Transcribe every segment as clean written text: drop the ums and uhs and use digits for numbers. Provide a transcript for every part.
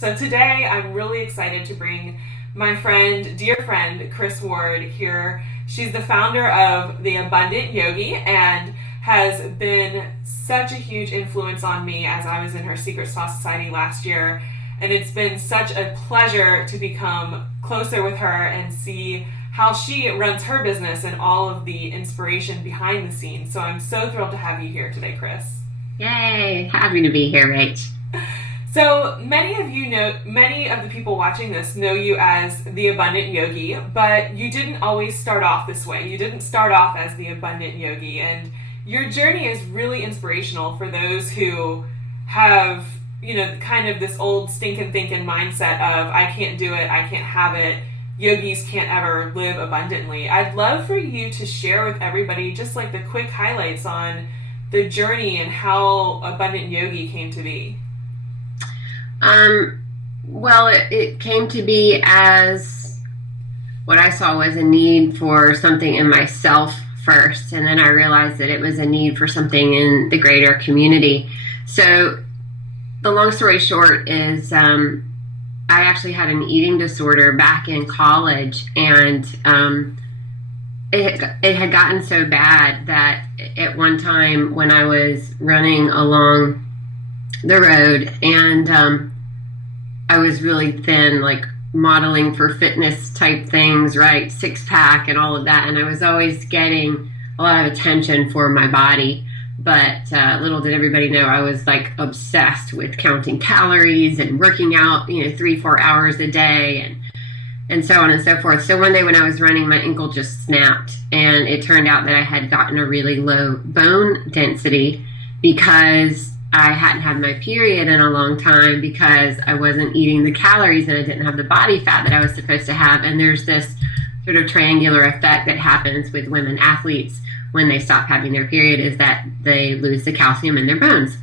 So today I'm really excited to bring my friend, dear friend, Chris Ward here. She's the founder of The Abundant Yogi and has been such a huge influence on me as I was in her Secret Sauce Society last year. And it's been such a pleasure to become closer with her and see how she runs her business and all of the inspiration behind the scenes. So I'm so thrilled to have you here today, Chris. Yay! Happy to be here, Rach. So many of the people watching this know you as the Abundant Yogi, but you didn't always start off this way. You didn't start off as the Abundant Yogi, and your journey is really inspirational for those who have, kind of this old stinking thinking mindset of, I can't do it, I can't have it, yogis can't ever live abundantly. I'd love for you to share with everybody just like the quick highlights on the journey and how Abundant Yogi came to be. Well, it came to be as what I saw was a need for something in myself first, and then I realized that it was a need for something in the greater community. So the long story short is I actually had an eating disorder back in college, and it had gotten so bad that at one time when I was running along the road and I was really thin, like modeling for fitness type things, right? 6-pack and all of that. And I was always getting a lot of attention for my body. But little did everybody know I was like obsessed with counting calories and working out, 3-4 hours a day and so on and so forth. So one day when I was running, my ankle just snapped, and it turned out that I had gotten a really low bone density because I hadn't had my period in a long time, because I wasn't eating the calories and I didn't have the body fat that I was supposed to have. And there's this sort of triangular effect that happens with women athletes when they stop having their period, is that they lose the calcium in their bones.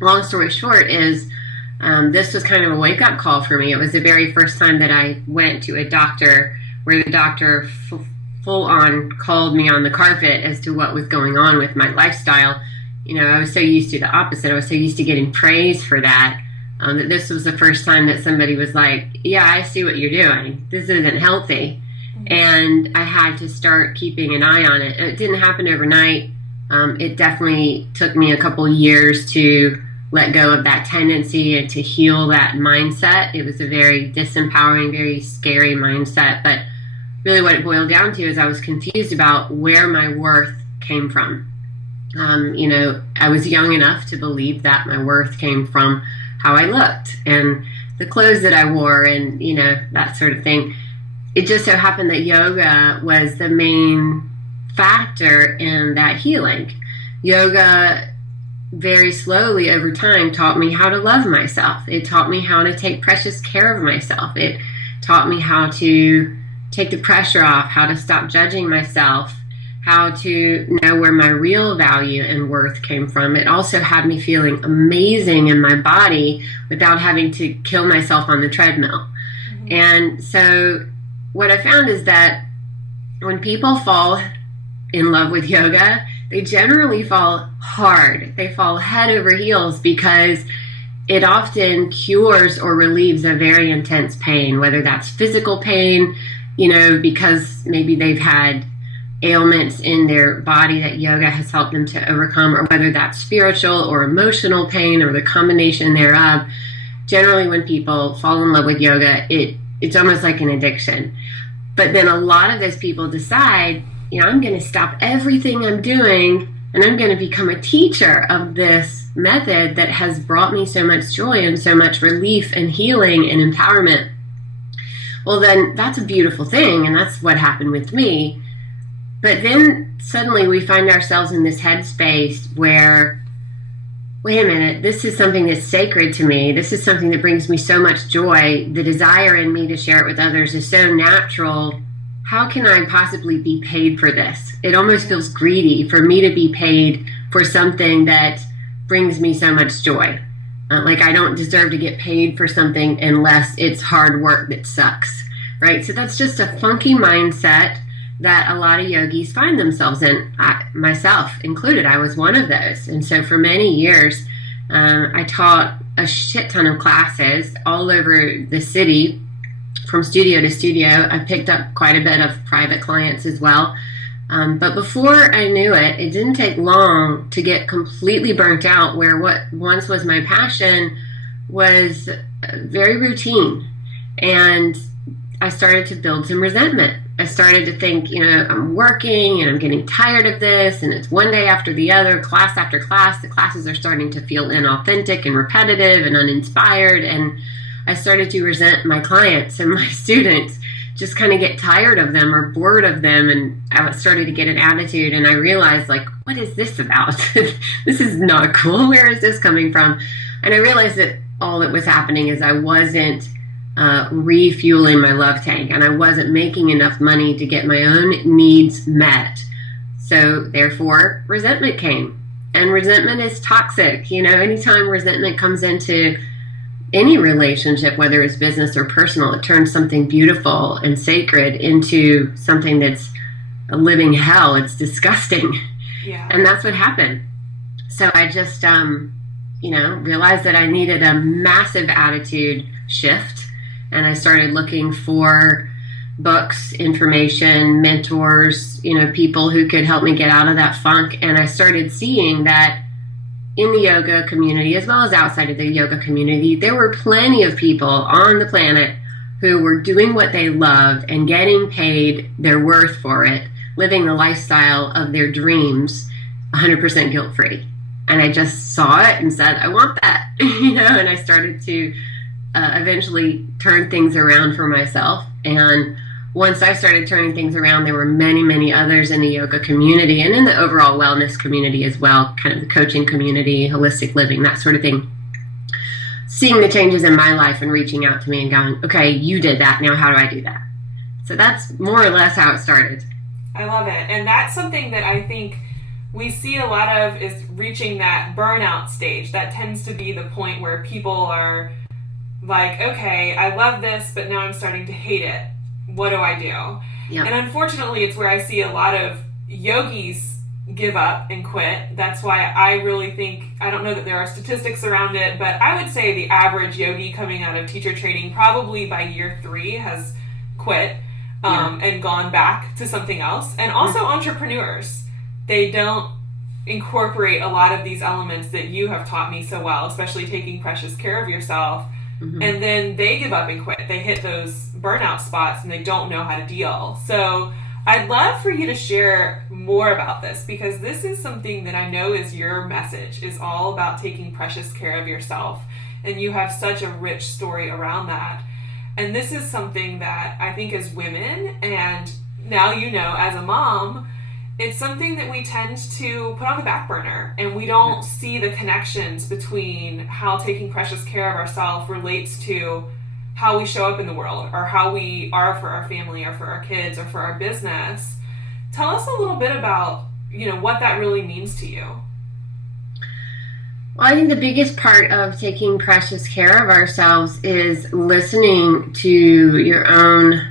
Long story short is this was kind of a wake-up call for me. It was the very first time that I went to a doctor where the doctor full-on called me on the carpet as to what was going on with my lifestyle. I was so used to the opposite. I was so used to getting praise for that, that this was the first time that somebody was like, yeah, I see what you're doing. This isn't healthy. And I had to start keeping an eye on it. It didn't happen overnight. It definitely took me a couple years to let go of that tendency and to heal that mindset. It was a very disempowering, very scary mindset. But really what it boiled down to is I was confused about where my worth came from. I was young enough to believe that my worth came from how I looked and the clothes that I wore and, that sort of thing. It just so happened that yoga was the main factor in that healing. Yoga very slowly over time taught me how to love myself. It taught me how to take precious care of myself. It taught me how to take the pressure off, how to stop judging myself, how to know where my real value and worth came from. It also had me feeling amazing in my body without having to kill myself on the treadmill. Mm-hmm. And so what I found is that when people fall in love with yoga, they generally fall hard. They fall head over heels because it often cures or relieves a very intense pain, whether that's physical pain, because maybe they've had ailments in their body that yoga has helped them to overcome, or whether that's spiritual or emotional pain or the combination thereof. Generally, when people fall in love with yoga, it's almost like an addiction. But then a lot of those people decide, I'm going to stop everything I'm doing and I'm going to become a teacher of this method that has brought me so much joy and so much relief and healing and empowerment. Well, then that's a beautiful thing, and that's what happened with me. But then suddenly we find ourselves in this headspace where, wait a minute, this is something that's sacred to me. This is something that brings me so much joy. The desire in me to share it with others is so natural. How can I possibly be paid for this? It almost feels greedy for me to be paid for something that brings me so much joy. Like I don't deserve to get paid for something unless it's hard work that sucks, right? So that's just a funky mindset that a lot of yogis find themselves in, myself included. I was one of those. And so for many years, I taught a shit ton of classes all over the city, from studio to studio. I picked up quite a bit of private clients as well. But before I knew it, it didn't take long to get completely burnt out, where what once was my passion was very routine. And I started to build some resentment. I started to think, I'm working and I'm getting tired of this, and it's one day after the other, class after class. The classes are starting to feel inauthentic and repetitive and uninspired. And I started to resent my clients and my students, just kind of get tired of them or bored of them. And I started to get an attitude, and I realized, like, what is this about? This is not cool. Where is this coming from? And I realized that all that was happening is I wasn't refueling my love tank, and I wasn't making enough money to get my own needs met. So therefore, resentment came. And resentment is toxic. Anytime resentment comes into any relationship, whether it's business or personal, it turns something beautiful and sacred into something that's a living hell. It's disgusting. Yeah. And that's what happened. So I just, realized that I needed a massive attitude shift. And I started looking for books, information, mentors, people who could help me get out of that funk. And I started seeing that in the yoga community, as well as outside of the yoga community, there were plenty of people on the planet who were doing what they loved and getting paid their worth for it, living the lifestyle of their dreams, 100% guilt-free. And I just saw it and said, I want that, and I started to eventually turn things around for myself. And once I started turning things around, there were many, many others in the yoga community and in the overall wellness community as well, kind of the coaching community, holistic living, that sort of thing, seeing the changes in my life and reaching out to me and going, okay, you did that, now how do I do that? So that's more or less how it started. I love it. And that's something that I think we see a lot of, is reaching that burnout stage. That tends to be the point where people are like, okay, I love this, but now I'm starting to hate it. What do I do? Yep. And unfortunately, it's where I see a lot of yogis give up and quit. That's why I really think, I don't know that there are statistics around it, but I would say the average yogi coming out of teacher training probably by year 3 has quit and gone back to something else. And also entrepreneurs, they don't incorporate a lot of these elements that you have taught me so well, especially taking precious care of yourself. Mm-hmm. And then they give up and quit. They hit those burnout spots and they don't know how to deal. So I'd love for you to share more about this, because this is something that I know is your message, is all about taking precious care of yourself. And you have such a rich story around that. And this is something that I think as women, and now as a mom, it's something that we tend to put on the back burner, and we don't see the connections between how taking precious care of ourselves relates to how we show up in the world, or how we are for our family, or for our kids, or for our business. Tell us a little bit about, what that really means to you. Well, I think the biggest part of taking precious care of ourselves is listening to your own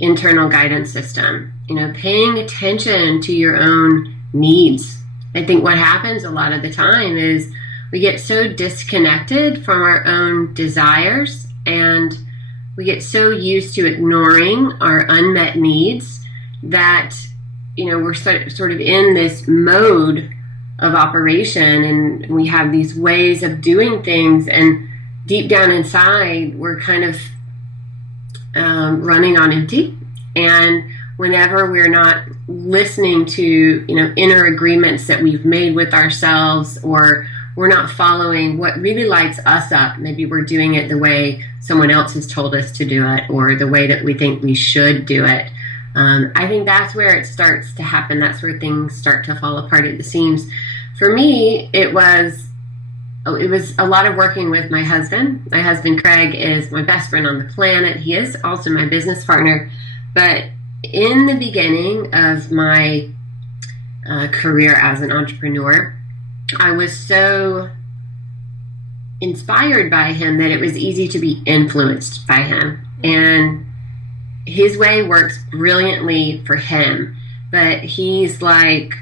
internal guidance system, paying attention to your own needs. I think what happens a lot of the time is we get so disconnected from our own desires, and we get so used to ignoring our unmet needs that, we're sort of in this mode of operation, and we have these ways of doing things, and deep down inside, we're kind of running on empty. And whenever we're not listening to, inner agreements that we've made with ourselves, or we're not following what really lights us up, maybe we're doing it the way someone else has told us to do it, or the way that we think we should do it. I think that's where it starts to happen. That's where things start to fall apart at the seams. For me, it was a lot of working with my husband. My husband, Craig, is my best friend on the planet. He is also my business partner. But in the beginning of my career as an entrepreneur, I was so inspired by him that it was easy to be influenced by him. And his way works brilliantly for him, but he's like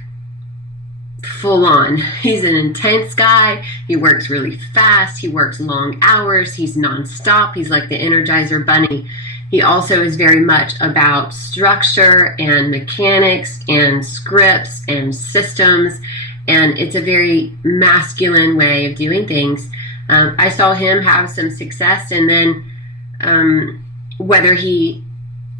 full on. He's an intense guy. He works really fast. He works long hours. He's nonstop. He's like the Energizer Bunny. He also is very much about structure and mechanics and scripts and systems. And it's a very masculine way of doing things. I saw him have some success, and then whether he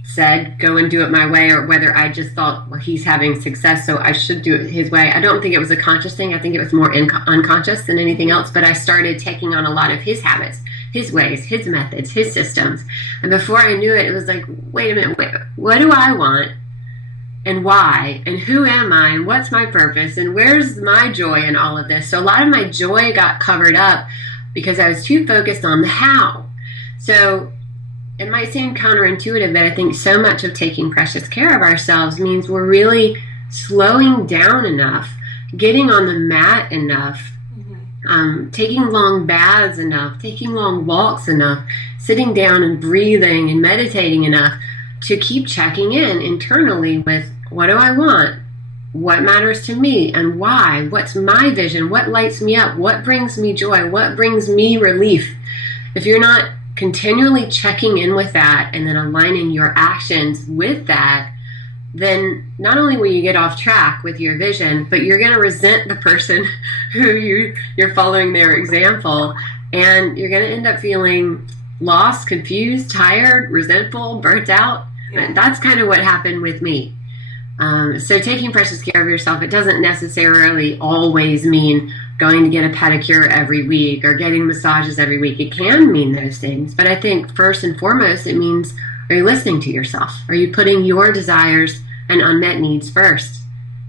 said, go and do it my way, or whether I just thought, well, he's having success, so I should do it his way. I don't think it was a conscious thing. I think it was more unconscious than anything else, but I started taking on a lot of his habits, his ways, his methods, his systems. And before I knew it, it was like, wait a minute, what do I want? And why? And who am I? And what's my purpose? And where's my joy in all of this? So a lot of my joy got covered up because I was too focused on the how. So it might seem counterintuitive, but I think so much of taking precious care of ourselves means we're really slowing down enough, getting on the mat enough, taking long baths enough, taking long walks enough, sitting down and breathing and meditating enough to keep checking in internally with, what do I want? What matters to me and why? What's my vision? What lights me up? What brings me joy? What brings me relief? If you're not continually checking in with that and then aligning your actions with that, then not only will you get off track with your vision, but you're going to resent the person who you're following their example, and you're going to end up feeling lost, confused, tired, resentful, burnt out. Yeah. That's kind of what happened with me. So taking precious care of yourself, it doesn't necessarily always mean going to get a pedicure every week or getting massages every week. It can mean those things. But I think first and foremost, it means, are you listening to yourself? Are you putting your desires and unmet needs first?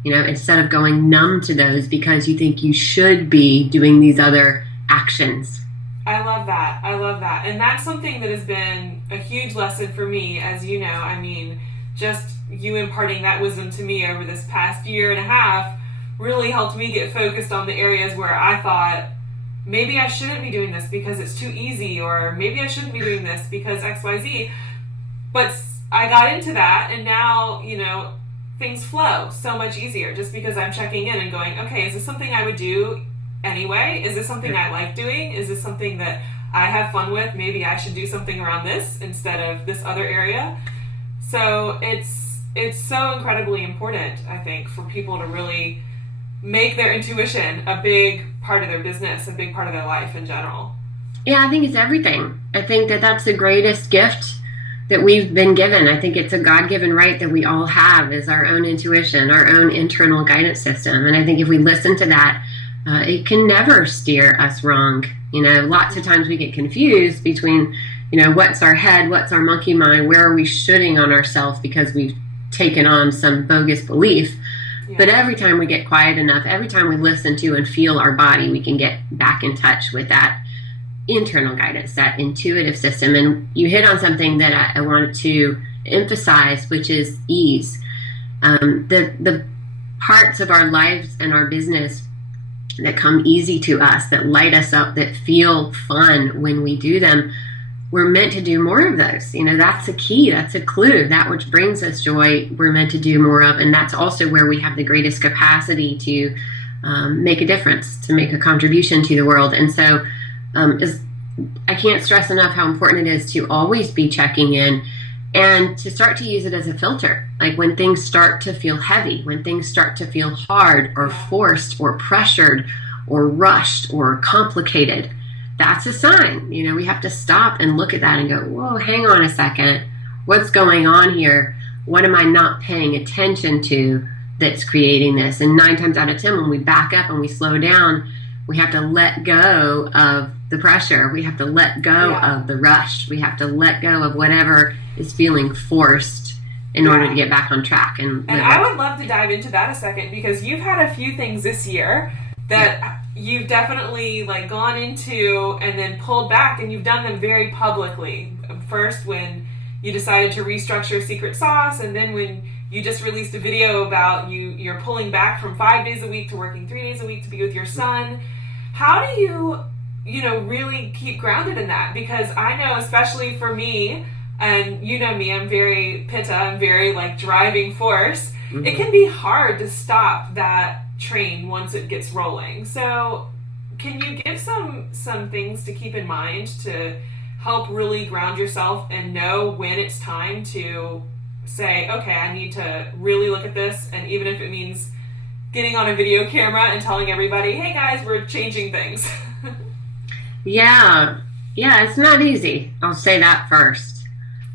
Instead of going numb to those because you think you should be doing these other actions. I love that. I love that. And that's something that has been a huge lesson for me, as you know. I mean, just you imparting that wisdom to me over this past year and a half really helped me get focused on the areas where I thought, maybe I shouldn't be doing this because it's too easy, or maybe I shouldn't be doing this because XYZ. But I got into that, and now, things flow so much easier just because I'm checking in and going, okay, is this something I would do anyway? Is this something I like doing? Is this something that I have fun with? Maybe I should do something around this instead of this other area. So it's so incredibly important, I think, for people to really make their intuition a big part of their business, a big part of their life in general. Yeah, I think it's everything. I think that that's the greatest gift that we've been given. I think it's a God-given right that we all have, is our own intuition, our own internal guidance system. And I think if we listen to that, it can never steer us wrong. Lots of times we get confused between, what's our head, what's our monkey mind, where are we shooting on ourselves because we've taken on some bogus belief. Yeah. But every time we get quiet enough, every time we listen to and feel our body, we can get back in touch with that internal guidance, that intuitive system. And you hit on something that I wanted to emphasize, which is ease. The parts of our lives and our business that come easy to us, that light us up, that feel fun when we do them, we're meant to do more of those. That's a key, that's a clue. That which brings us joy, we're meant to do more of. And that's also where we have the greatest capacity to make a difference, to make a contribution to the world. And so I can't stress enough how important it is to always be checking in and to start to use it as a filter. Like when things start to feel heavy, when things start to feel hard or forced or pressured or rushed or complicated, that's a sign. We have to stop and look at that and go, whoa, hang on a second. What's going on here? What am I not paying attention to that's creating this? And 9 times out of 10, when we back up and we slow down, we have to let go of the pressure. We have to let go of the rush. We have to let go of whatever is feeling forced in order to get back on track. And I would love to dive into that a second, because you've had a few things this year that you've definitely gone into and then pulled back, and you've done them very publicly. First, when you decided to restructure Secret Sauce, and then when you just released a video about you're pulling back from 5 days a week to working 3 days a week to be with your son. How do you really keep grounded in that? Because I know, especially for me, and you know me, I'm very pitta, I'm very driving force. it can be hard to stop that train once it gets rolling. So can you give some things to keep in mind to help really ground yourself and know when it's time to say, okay, I need to really look at this, and even if it means getting on a video camera and telling everybody, hey guys, we're changing things. Yeah, it's not easy. I'll say that first.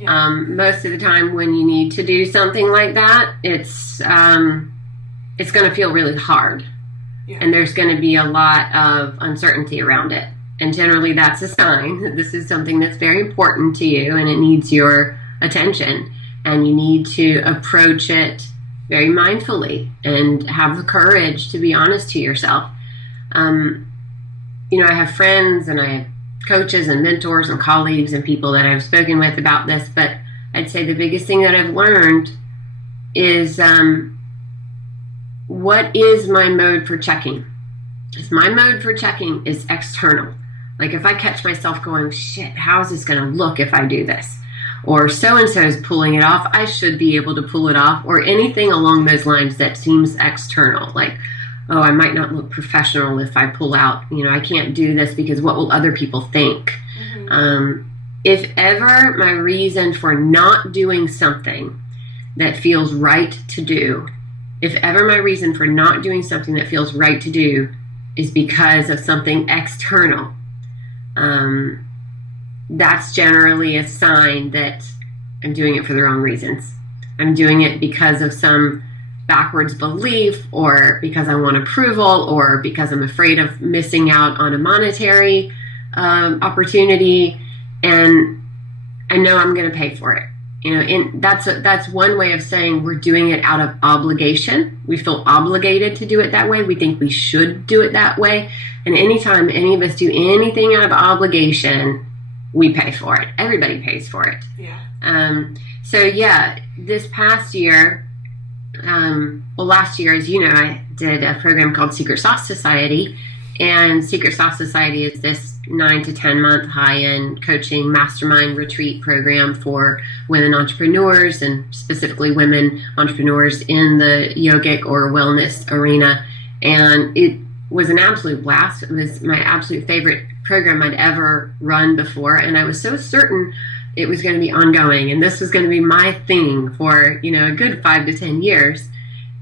Yeah. Most of the time when you need to do something like that, it's going to feel really hard. Yeah. And there's going to be a lot of uncertainty around it. And generally that's a sign that this is something that's very important to you and it needs your attention. And you need to approach it very mindfully and have the courage to be honest to yourself. I have friends and I have coaches and mentors and colleagues and people that I've spoken with about this, but I'd say the biggest thing that I've learned is what is my mode for checking? My mode for checking is external. Like if I catch myself going, shit, how is this going to look if I do this? Or so-and-so is pulling it off, I should be able to pull it off, or anything along those lines that seems external. Like, oh, I might not look professional if I pull out, I can't do this because what will other people think? Mm-hmm. If ever my reason for not doing something that feels right to do, if ever my reason for not doing something that feels right to do is because of something external, that's generally a sign that I'm doing it for the wrong reasons. I'm doing it because of some backwards belief, or because I want approval, or because I'm afraid of missing out on a monetary opportunity, and I know I'm going to pay for it. And that's one way of saying we're doing it out of obligation. We feel obligated to do it that way. We think we should do it that way. And anytime any of us do anything out of obligation, we pay for it. Everybody pays for it. Yeah. This past year, last year, as you know, I did a program called Secret Sauce Society, and Secret Sauce Society is this 9 to 10 month high-end coaching mastermind retreat program for women entrepreneurs, and specifically women entrepreneurs in the yogic or wellness arena. And it was an absolute blast. It was my absolute favorite program I'd ever run before, and I was so certain it was going to be ongoing, and this was going to be my thing for a good 5 to 10 years.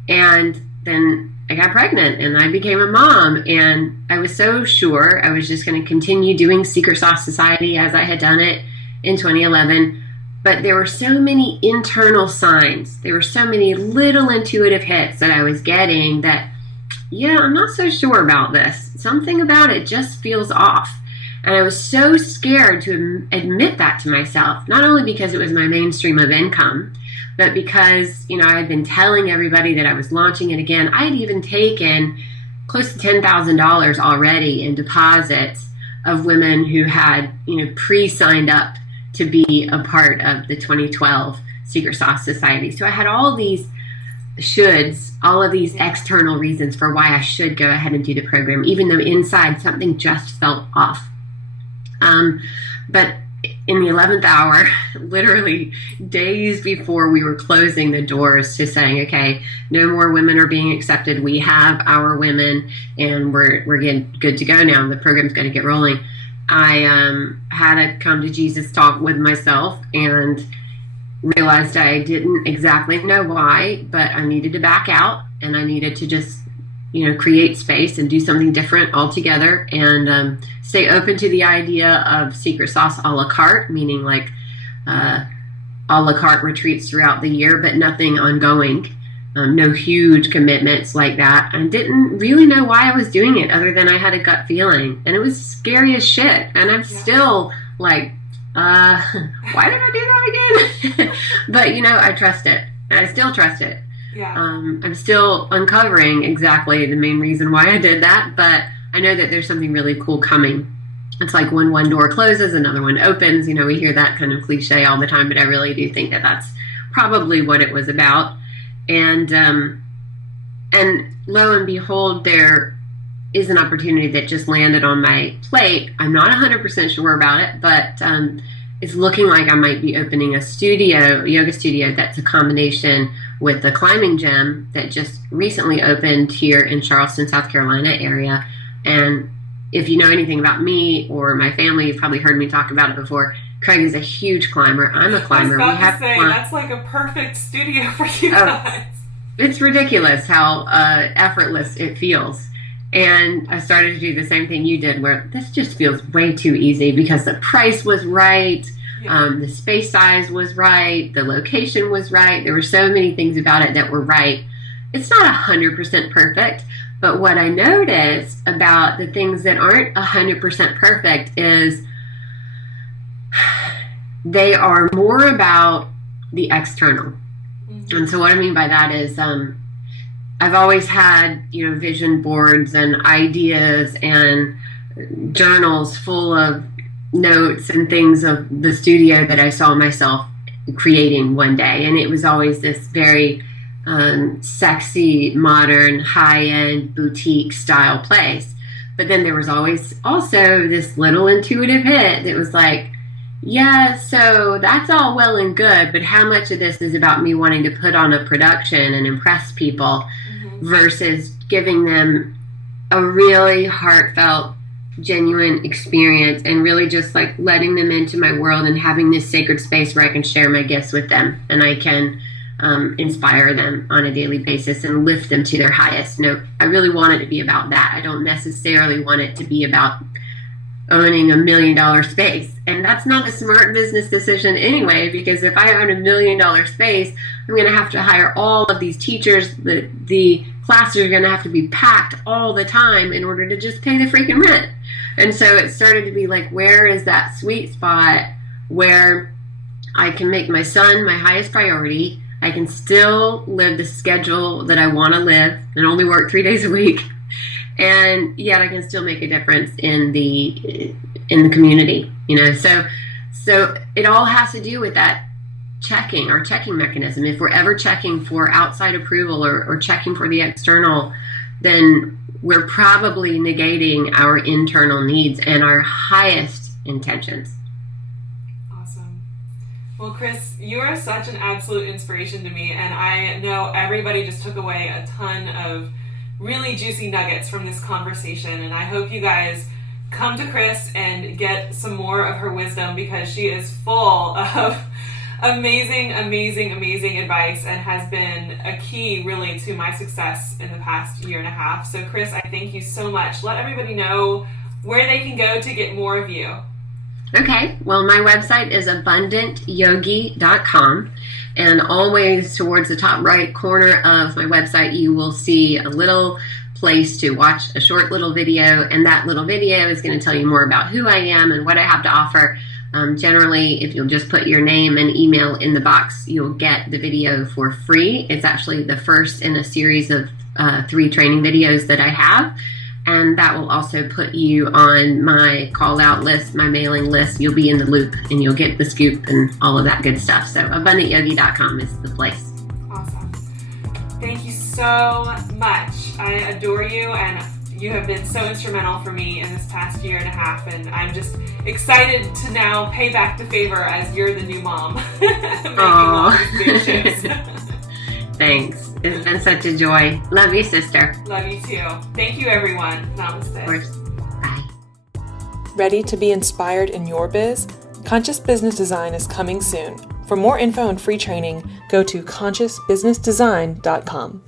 And then I got pregnant and I became a mom, and I was so sure I was just going to continue doing Secret Sauce Society as I had done it in 2011. But there were so many internal signs, there were so many little intuitive hits that I was getting that, I'm not so sure about this. Something about it just feels off. And I was so scared to admit that to myself, not only because it was my main stream of income, but because, I had been telling everybody that I was launching it again. I had even taken close to $10,000 already in deposits of women who had, pre-signed up to be a part of the 2012 Secret Sauce Society. So I had all these shoulds, all of these external reasons for why I should go ahead and do the program, even though inside something just felt off. But in the 11th hour, literally days before we were closing the doors to saying, okay, no more women are being accepted. We have our women and we're getting good to go now. The program's going to get rolling. I had a come to Jesus talk with myself and realized I didn't exactly know why, but I needed to back out and I needed to just create space and do something different altogether, and stay open to the idea of Secret Sauce a la carte, meaning like a la carte retreats throughout the year, but nothing ongoing, no huge commitments like that. I didn't really know why I was doing it other than I had a gut feeling, and it was scary as shit. And I'm still like, why did I do that again? But I trust it. I still trust it. I'm still uncovering exactly the main reason why I did that, but I know that there's something really cool coming. It's like when one door closes, another one opens. We hear that kind of cliche all the time, but I really do think that that's probably what it was about. And lo and behold, there is an opportunity that just landed on my plate. I'm not 100% sure about it, but it's looking like I might be opening a yoga studio that's a combination with the climbing gym that just recently opened here in Charleston, South Carolina area. And if you know anything about me or my family, you've probably heard me talk about it before. Craig is a huge climber. I'm a climber. I was about to say, that's like a perfect studio for you guys. It's ridiculous how effortless it feels. And I started to do the same thing you did, where this just feels way too easy because the price was right, the space size was right, the location was right. There were so many things about it that were right. It's not 100% perfect, but what I noticed about the things that aren't 100% perfect is they are more about the external. Mm-hmm. And so what I mean by that is I've always had, vision boards and ideas and journals full of notes and things of the studio that I saw myself creating one day. And it was always this very sexy, modern, high-end, boutique style place. But then there was always also this little intuitive hit that was like, yeah, so that's all well and good, but how much of this is about me wanting to put on a production and impress people versus giving them a really heartfelt, genuine experience and really just like letting them into my world and having this sacred space where I can share my gifts with them and I can inspire them on a daily basis and lift them to their highest. No, I really want it to be about that. I don't necessarily want it to be about owning $1 million space. And that's not a smart business decision anyway, because if I own $1 million space, I'm going to have to hire all of these teachers. The classes are going to have to be packed all the time in order to just pay the freaking rent. And so it started to be like, where is that sweet spot where I can make my son my highest priority? I can still live the schedule that I want to live and only work 3 days a week. And yet I can still make a difference in the community, So it all has to do with that our checking mechanism. If we're ever checking for outside approval or checking for the external, then we're probably negating our internal needs and our highest intentions. Awesome. Well, Chris, you are such an absolute inspiration to me, and I know everybody just took away a ton of really juicy nuggets from this conversation, and I hope you guys come to Chris and get some more of her wisdom because she is full of amazing advice and has been a key really to my success in the past year and a half. So Chris, I thank you so much. Let everybody know where they can go to get more of you. Okay, well, my website is abundantyogi.com, and always towards the top right corner of my website you will see a little place to watch a short little video, and that little video is going to tell you more about who I am and what I have to offer. Generally, if you'll just put your name and email in the box, you'll get the video for free. It's actually the first in a series of 3 training videos that I have. And that will also put you on my call-out list, my mailing list. You'll be in the loop and you'll get the scoop and all of that good stuff. So abundantyogi.com is the place. Awesome. Thank you so much. I adore you, and you have been so instrumental for me in this past year and a half. And I'm just excited to now pay back the favor as you're the new mom. Making all these big shifts. Thanks. It's been such a joy. Love you, sister. Love you too. Thank you, everyone. Namaste. Of course. Bye. Ready to be inspired in your biz? Conscious Business Design is coming soon. For more info and free training, go to consciousbusinessdesign.com.